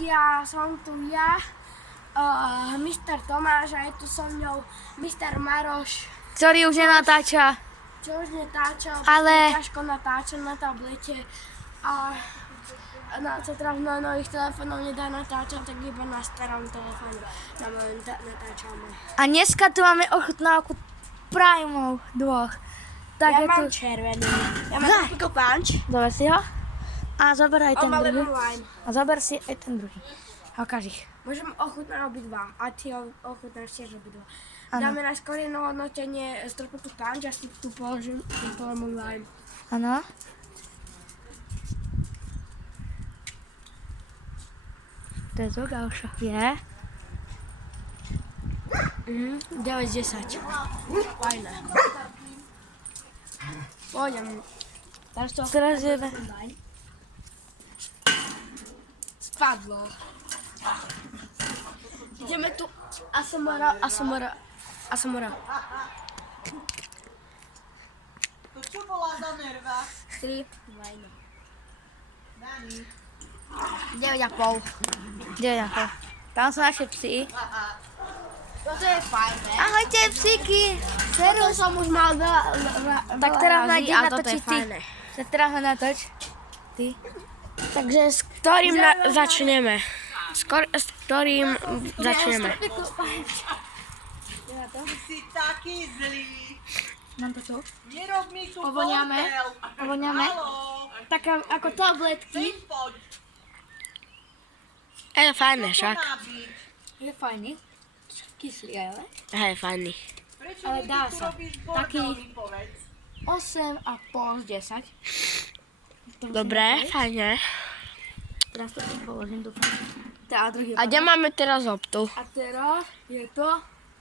ľudia, som tu ja, Mr. Tomáš a je tu so mňou Mr. Maroš. Ktorý už nenatáča. Čo už netáča, Ale ťažko natáča na tablete a sa teraz na nových telefónov nedá natáčať, tak iba na starom telefóne natáčame. A dneska tu máme ochutnávku Primeov dvoch. Tak Ja je mám tu... červený, ja mám Tropical Punch. Dobre si ho. A zober aj ten On má druhý. lemon lime. A zober si aj ten druhý. A ukáž ich. Môžem ochutnať obidva a ty ochutnáš tiež obidva. Áno. Dáme na skôr jedno hodnotenie z Tropical Punch a si tu položím tento lemon lime. Áno. To je to ďalšia. Je. 9 z 10. Fajné. Pôjdem. Teraz jeme. Spadlo. Ideme tu ASMR. To čo bola za nerva? 3, 2, 1. Nani. 9,5. Kde je to? Tam sú naše psy. Toto je fajné. Ahojte psíky. Toto som už mal veľa Tak teraz ma razy ide a toto je natočiť ty. fajné. Tak teraz ma natoč. Ty. Takže s ktorým začneme? S ktorým začneme? Ty si taký zlý. Mám to tu. Nerob mi tu Ovoniame? bordel. Ovoniame? Haló. Tak ako tabletky. Sem poď. Je fajné Čo však. má byť? Je fajný. Kyslý ale. Je fajný. Prečo Ale mi dá tu sa. robíš Taký- bordel, mi povedz? 8,5 z 10. Dobre, fajne. Teraz to tu položím do a druhý. A kde máme teraz loptu? A teraz je to.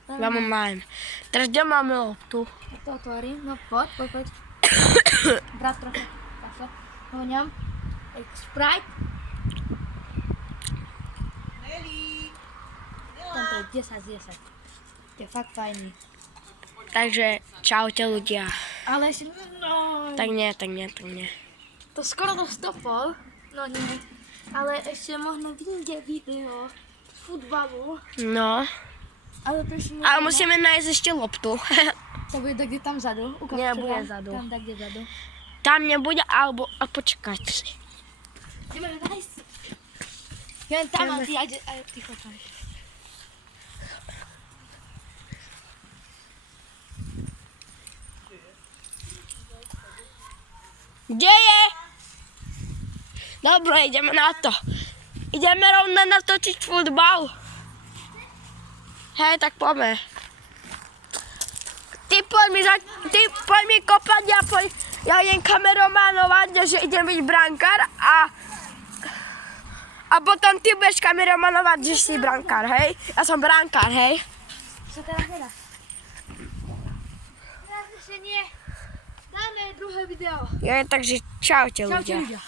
Ja mám lime. Teraz kde máme loptu? To otvorím. No poď. Brat trochu. Takhle. Hoňam. Sprite. Nelly. Tento je 10 z 10. Je fakt fajný. Takže čaute ľudia. Ale ešte... No, Tak nie. to skoro to stopol. No nie. Ale ešte možno vyjde video z futbalu. No. Ale to ešte Ale musíme nájsť ešte loptu. To bude tak, kde tam vzadu. Ukáž, Nie, čo bude tam. vzadu. Tam tak, kde vzadu. Tam nebude, alebo... A počkať si. Ideme nájsť. Ja len tam a ty, aj ticho tam. Kde je? Dobre, ideme na to. Ideme rovno natočiť futbal. Hej, tak poďme. Ty poď mi kopať, ja idem kameromanovať, že idem byť brankár a potom ty budeš kameromanovať, že si brankár, hej? Ja som brankár, hej? Čo teraz nedá? Teraz ešte nie. Dáme druhé video. Takže čaute ľudia. Čaute ľudia.